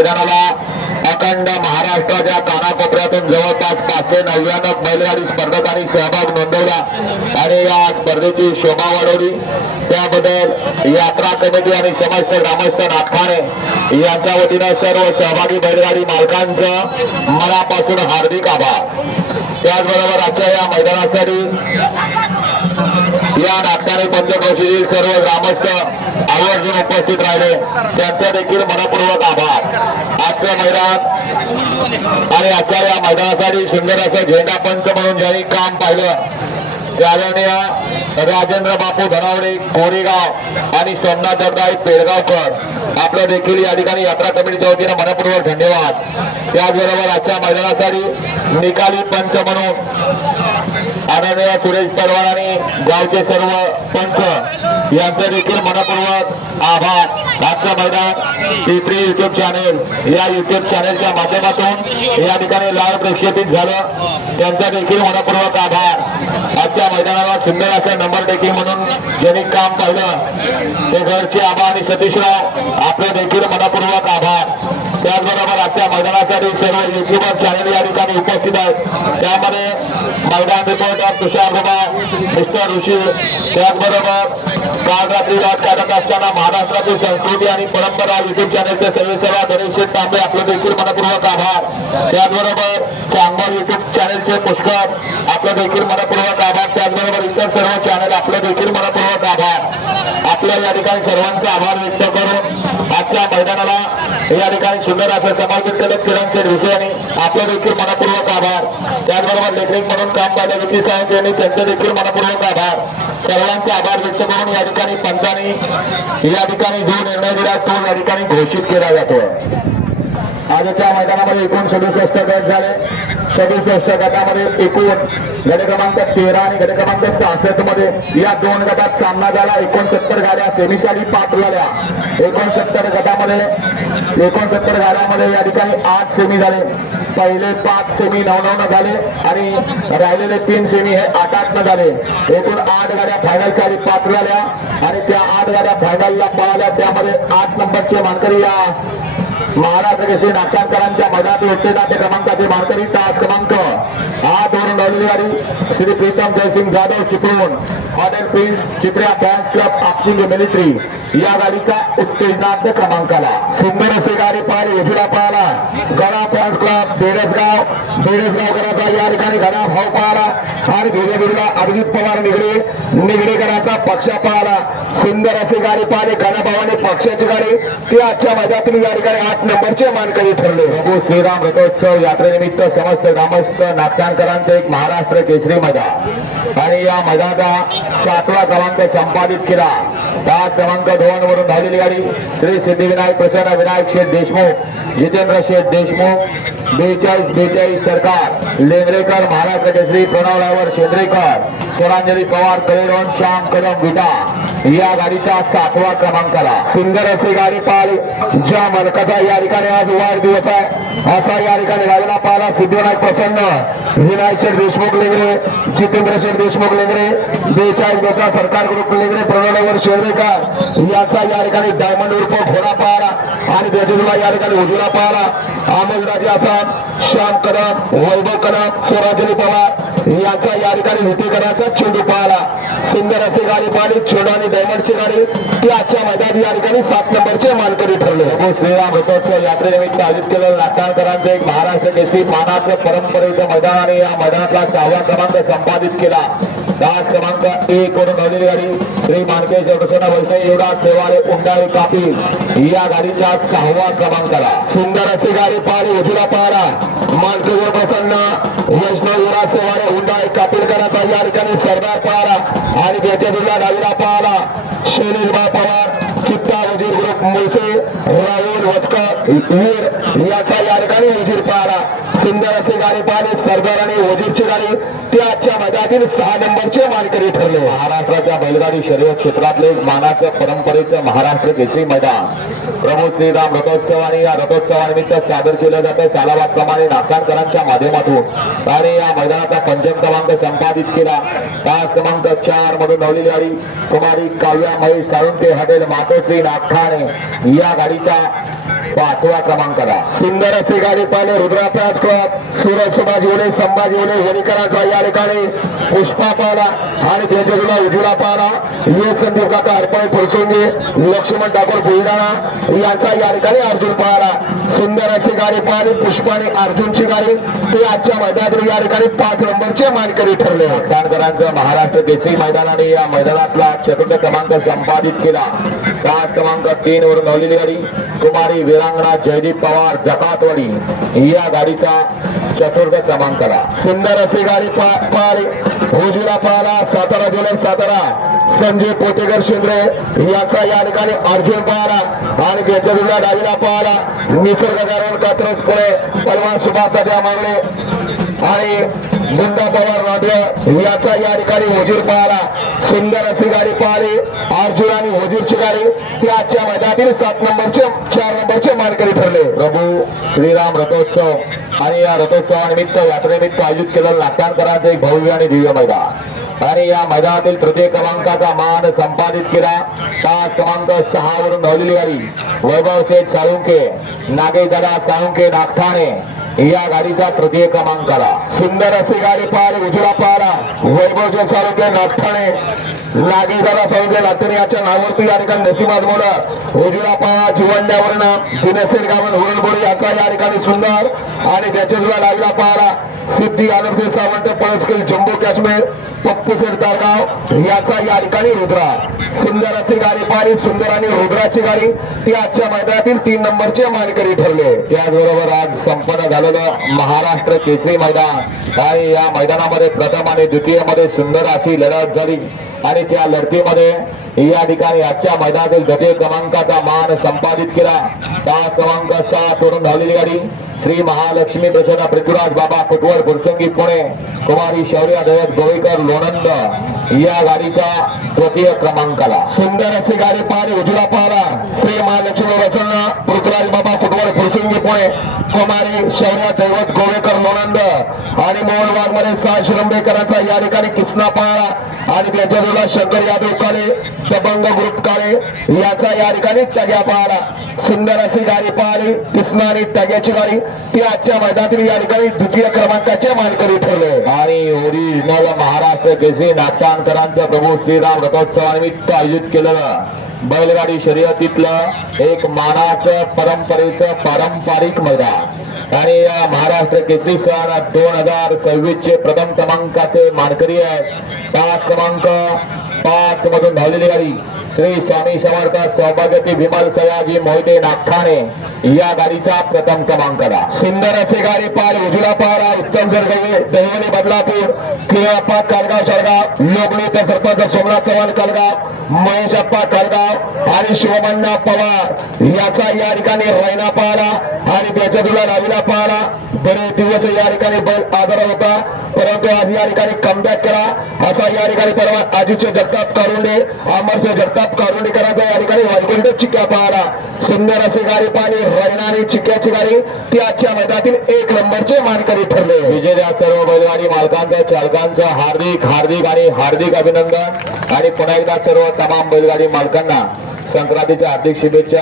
मैदानाला अखंड महाराष्ट्राच्या कानाकोपऱ्यातून जवळपास 599 बैलगाडी स्पर्धकांनी सहभाग नोंदवला आणि या स्पर्धेची शोभा वाढवली। त्याबद्दल यात्रा कमिटी आणि समस्त ग्रामस्थ नागठाणे यांच्या वतीनं सर्व सहभागी बैलगाडी मालकांचं मनापासून हार्दिक आभार। त्याचबरोबर आजच्या या मैदानासाठी या नागठाणे पंचक्रोशीतील सर्व ग्रामस्थ आवर्जून उपस्थित राहिले त्यांचा देखील मनपूर्वक आभार। आजचं मैदान आणि आजच्या या मैदानासाठी सुंदर असं झेंडा पंच म्हणून ज्यांनी काम पाहिलं आदरणीय राजेंद्र बापू धनावडे कोरेगाव आणि सोमनाथ जगदाई पेडगावकर आपलं देखील या ठिकाणी यात्रा कमिटीच्या वतीनं मनपूर्वक धन्यवाद। त्याचबरोबर आजच्या मैदानासाठी निकाली पंच म्हणून आदरणीय सुरेश पडवाळ आणि गावचे सर्व पंच यांचे देखील मनपूर्वक आभार। आजचं मैदान टी3 युट्यूब चॅनेल या युट्यूब चॅनेलच्या माध्यमातून या ठिकाणी लाईव्ह प्रक्षेपित झालं त्यांचा देखील मनपूर्वक आभार। आजच्या मैदानाला सुंदर असं नंबर टेकिंग म्हणून ज्यांनी काम पाहिलं ते घरचे आबा आणि सतीशराव आपले देखील मनपूर्वक आभार। त्याचबरोबर आजच्या मैदानासाठी सर्व युट्यूबर चॅनेल या ठिकाणी उपस्थित आहेत त्यामध्ये मैदान रिपोर्टर तुषार बाबा मिस्टर ऋषी त्याचबरोबर काल रात्री रात काढत असताना महाराष्ट्राची संस्कृती आणि परंपरा युट्यूब चॅनेलचे सर्वेसर्वा गणेश तांबे आपले देखील मनपूर्वक आभार। त्याचबरोबर चांगल युट्यूब चॅनेलचे पुष्कर आपले देखील मनपूर्वक आभार। त्याचबरोबर इतर सर्व चॅनेल आपले देखील मनपूर्वक आभार। आपल्या या ठिकाणी सर्वांचा आभार व्यक्त करून आजच्या मैदानाला या ठिकाणी सुंदर असं समर्पित केले किरण शेठ विषय यांनी आपले देखील मनपूर्वक आभार। त्याचबरोबर लेखनिक म्हणून काम पाहिलं विकी सावंत यांनी त्यांचे देखील मनपूर्वक आभार। सर्वांचे आभार व्यक्त करून या ठिकाणी पंचांनी या ठिकाणी जो निर्णय दिला तो या ठिकाणी घोषित केला जातो। आजच्या मैदानामध्ये एकूण 67 गट झाले। 67 गटामध्ये एकूण गट क्रमांक 13 आणि गट क्रमांक 66 मध्ये या दोन गटात सामना झाला। 69 गाड्या सेमीसाठी पात्र झाल्या। 69 गटामध्ये 69 गाड्यामध्ये या ठिकाणी 8 सेमी झाले। पहिले 5 सेमी 9-9 झाले आणि राहिलेले 3 सेमी हे 8-8 न झाले। एकूण 8 गाड्या फायनल साठी पात्र झाल्या आणि त्या 8 गाड्या फायनलला पळाल्या त्यामध्ये 8 नंबरचे मानकरी या महाराष्ट्र केसरी नाट्यांकरांच्या मैदानात होते नाट्य क्रमांकाचे मानकरी तास क्रमांक 8 वरून लावलेली गाडी श्री प्रीतम जयसिंग जाधव चिपळूण हॉटेल प्रिन्स चित्र्या फॅन्स क्लब आपशिंग मिलिटरी या गाडीचा उत्तेजनार्थ क्रमांकाला सुंदर असे गाडी पाहिली उजव्या पाहायला गडा फॅन्स क्लब बेडसगावकरांचा या ठिकाणी गडा भाव पाहिला आणि धीरेधीरेला अभिजित पवार निगडेकरांचा पक्ष पाहिला। सुंदर असे गाडी पाहिली गडा भावाने पक्षाची गाडी ती आजच्या मैदानातील या ठिकाणी 8 नंबरचे मानकरी ठरले। प्रभू श्रीराम रथोत्सव यात्रेनिमित्त समस्त ग्रामस्थ नाट्यांकरांचे एक महाराष्ट्र केसरी मैदान आणि या मैदानाचा 7वा क्रमांक संपादित केला। तास क्रमांक 2 वरून धावलेली गाडी श्री सिद्धिविनायक प्रसन्न विनायक शेठ देशमुख जितेंद्र शेठ देशमुख 42 सरकार लेंगरेकर महाराष्ट्र केसरी प्रणव रायवर शेंद्रेकर स्वरांजली पवार कलेरोन श्याम कदम विटा या गाडीचा 7वा क्रमांकाला सुंदर असे गाडी पाहिली ज्या मालकाचा या ठिकाणी आज वाढदिवस आहे असा या ठिकाणी राहिला पाहिला सिद्धिविनायक प्रसन्न विनायक शेठ देशमुख लेंगरे जितेंद्र शेठ देशमुख लेंगरे 42 सरकार ग्रुप लेंगरे प्रणव रायवर शेंद्रेकर याचा या ठिकाणी डायमंड उर्फ घोडा पाहिला आणि त्याच्या या ठिकाणी उजवला पाहिला अमोलराजे आसाम श्याम कदम वैभव कदम स्वरांजली पवार यांचा या ठिकाणी विटेकरांचा चेंडू पाहिला। सुंदर असे गाडी पाहिली चेंडू आणि डायमंडची गाडी ती आजच्या मैदानात या ठिकाणी 7 नंबरचे मानकरी ठरले। प्रभू श्रीराम रथोत्सव यात्रेनिमित्त आयोजित केलेलं नाट्यांकरांचं एक महाराष्ट्र केसरी मानाचं परंपरेचं मैदान आणि या मैदानातला 6वा क्रमांक संपादित केला। तास क्रमांक 1 वरून धावलेली गाडी श्री मानकेश प्रसन्न वैष्णव युवराज सेवाळे उंडाई कापी या गाडीचा 6वा क्रमांकाला सुंदर असे गाडी पाहिली उजव्या पाहायला मानकेश प्रसन्न वैष्णव युवराज सेवाळे उंडाई कापीलकरांचा या ठिकाणी सरदार पाहायला आणि त्याच्या जिल्हा डावीला पाहायला शैलेशबा पवार चित्ता वजीर ग्रुप मुळसे राहुल वचकर वीर याचा या ठिकाणी वजीर पाहायला सुंदर असे गाडी पाहिले सरदार आणि वजीरची गाडी ते आजच्या मैदानातील 6 नंबरचे मानकरी ठरले। महाराष्ट्राच्या बैलगाडी शर्यत क्षेत्रातले मानाचं परंपरेचं महाराष्ट्र केसरी मैदान प्रभू श्रीराम रथोत्सव आणि या रथोत्सवानिमित्त सादर केलं जातं सालाबाद प्रमाणे नाट्यांकरांच्या माध्यमातून आणि या मैदानाचा 5वा क्रमांक संपादित केला। तास क्रमांक 4 मधून धावलेली गाडी कुमारी काव्या महेश साळुंके हॉटेल मातोश्री नागठाणे या गाडीचा 5वा क्रमांकाला. सुंदर असे गाडी पाहिले रुद्रा प्राज क्लब सूरज सुभाष ओले संभाजी ओले वणीकरांचा या ठिकाणी पुष्पा पाहला आणि त्यांच्या तुला उज्ज्वला पाहला. ये संदीप काका हरपळे फुरसुंगी लक्ष्मण ठाकूर बुलढाणा यांचा या ठिकाणी अर्जुन पाहला. सुंदर अशी गाडी पाहिली पुष्पा आणि अर्जुनची गाडी ते आजच्या मैदानात या ठिकाणी 5 नंबरचे मानकरी ठरले. कानकरांचं महाराष्ट्र केसरी मैदानाने या मैदानातला चतुर्थ क्रमांक संपादित केला. तास क्रमांक 3 वरून धावलेली गाडी कुमारी वीरांगणा जयदीप पवार जकातवाडी या गाडीचा चतुर्थ क्रमांकाला. सुंदर अशी गाडी पाहिली उजवीला पाहला सातारा ज्वेलर सातारा संजय पोतेकर शिंदे याचा या ठिकाणी अर्जुन पाहला आणि त्याच्या डावीला पाहला निसर्ग गारवण कात्रज पुणे पलवान सुभाष सध्या मागणे आणि मुंडा पवार नाट्य याचा या ठिकाणी वजीर पाहला. सुंदर अशी गाडी पाहिली अर्जुन आणि वजीरची गाडी ती आजच्या मैदानातील 7 नंबरचे 4 नंबरचे मानकरी ठरले. प्रभू श्रीराम रथोत्सव आणि या रथोत्सवानिमित्त यात्रेनिमित्त आयोजित केलेलं नाट्यांकरांचं एक भव्य आणि दिव्य मैदान आणि या मैदानातील प्रत्येक क्रमांकाचा मान संपादित केला. तास क्रमांक 6 वरून धावलेली गाडी वैभव शेठ साळुंके नागेशदादा साळुंके नागठाणे या गाडीचा तृतीय क्रमांकाला. सुंदर अशी गाडी पाहिली उजळा पाहला वैभवचे साळुंके नागठाणे नागेशदादा साळुंके नागठाणे याच्या नावावरती या ठिकाणी नसीम आजमवलं. उजळा पाहा जिवंड्यावरनं दिनेशेठ गावन हुरणबोरी याचा या ठिकाणी सुंदर आणि त्याच्या तुला डावीला पाहला सिद्धी आनंदसिंह सावंत पळसखेल जम्मू काश्मीर पप्पू शेठ दारगाव याचा या ठिकाणी रुद्रा. सुंदर अशी गाडी पाहिली सुंदर आणि रुद्राची गाडी ती आजच्या मैदानातील 3 नंबरचे मानकरी ठरले. त्याचबरोबर आज संपन्न झालेलं महाराष्ट्र केसरी मैदान आणि या मैदानामध्ये प्रथम आणि द्वितीय मध्ये सुंदर अशी लढत झाली आणि त्या लढतीमध्ये या ठिकाणी आजच्या मैदानातील द्वितीय क्रमांकाचा मान संपादित केला. तास क्रमांक 7 वरून धावलेली गाडी श्री महालक्ष्मी प्रसन्न पृथ्वीराज बाबा कुटवड फुरसंगी पुणे कुमारी शौर्य दैवत गोवेकर लोणंद या गाडीचा तृतीय क्रमांकाला. सुंदर अशी गाडी पाहिली उजला पाहला श्री महालक्ष्मी प्रसन्न पृथ्वीराज बाबा कुटवड फुरसंगी पुणे कुमारी शौर्य दैवत गोवेकर लोणंद आणि मोहनवाडमध्ये 6 शिरंबेकरांचा या ठिकाणी किसना पाहला आणि त्यांच्या जोडा शंकर यादव काळे दबंग ग्रुप काळे याचा या ठिकाणी टग्या पाहला. सुंदर अशी गाडी पाहिली किसना आणि टग्याची गाडी ती आजच्या मैदानातील या ठिकाणी द्वितीय क्रमांकाचे मानकरी ठरले. आणि ओरिजिनल महाराष्ट्र केसरी नाट्यांकरांचं प्रभू श्रीराम रथोत्सवानिमित्त आयोजित केलेलं बैलगाडी शर्यतीतलं एक मानाचं परंपरेचं पारंपरिक मैदान आणि या महाराष्ट्र केसरी सन 2026 चे प्रथम क्रमांकाचे मानकरी आहेत. 5 क्रमांक 5 मधून धावलेली गाडी श्री स्वामी समर्थ सौभाग्यवती विमल सयाजी मोहिते नागठाणे या गाडीचा प्रथम क्रमांकाला. सुंदर अशी गाडी पाहिली उजला पाहला उत्तम जरगवे दहिवली बदलापूर किळाप्पा कालगाव शळगाव लोकनेते सरपंच सोमनाथ चव्हाण कालगाव महेश अप्पा कालगाव आणि शिवमन्ना पवार याचा या ठिकाणी रैना पाहला आणि त्याच्या तुला डावीला पाहला. बरेच दिवस या ठिकाणी बैल आजार होता परंतु आज या ठिकाणी कमबॅक करा असा या ठिकाणी परवा आजीचे जगताप कारुंडे अमरसिंह जगताप कारुंडेकरांचा या ठिकाणी वालकुंड चिक्क्या पाहला. सुंदर अशी गाडी पाहिली रैना आणि चिक्क्याची गाडी ती आजच्या मैदानातील 1 नंबरचे मानकरी ठरले. विजेत्या सर्व बैलगाडी मालकांचं चालकांचं हार्दिक हार्दिक आणि हार्दिक अभिनंदन आणि पुन्हा एकदा सर्व तमाम बैलगाडी मालकांना संक्रांतीच्या हार्दिक शुभेच्छा.